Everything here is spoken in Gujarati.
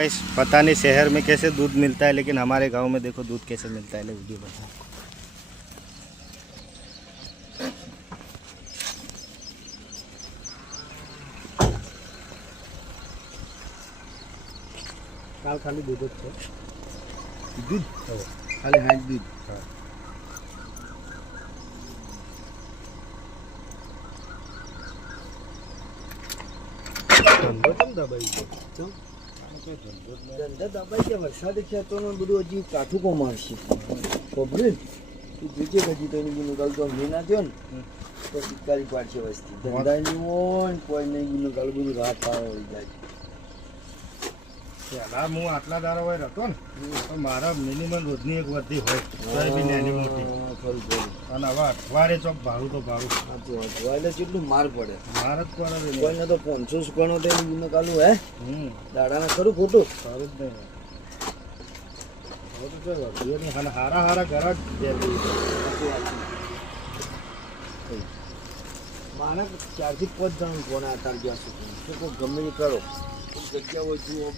पता नहीं शहर में कैसे दूध मिलता है, लेकिन हमारे गांव में देखो दूध कैसे मिलता है। वीडियो बता काल खाली दूध दूध खाली हाँ दूध ધંધા દબાઈ કે વરસાદ ખેતો ને બધું હજી કાઠું કો મારશે પબ્લિક જોજે હજી તો એની ગુનો તો મહિના થયો ને તો શિકારી પાડશે વસ્તી ધંધાની હોય કોઈ નહીં ગુનો ગાલ બધું રાત પાડો વળી જાય. પહેલા હું આટલા દાડા હોય હતો ને તો મારા મિનિમમ રોજની એક વધી હોય બી નાની મોટી ખરું ખરું અને હવે અઠવાડિયે ચોક ભાડું તો ભાડું એટલે કેટલું માર પડે માર જ પડે કોઈને તો 500 સુકાણો તો એની ગુનો ગાલું હે દાડાના ખરું ખોટું ખરું જ નહીં હવે તો કઈ વધ્યો નહીં અને હારા હારા ઘર જ મારે 4 થી 5 જણ કોને અત્યારે ગયા સુધી ગમે તે કરો જગ્યા હોય જુઓ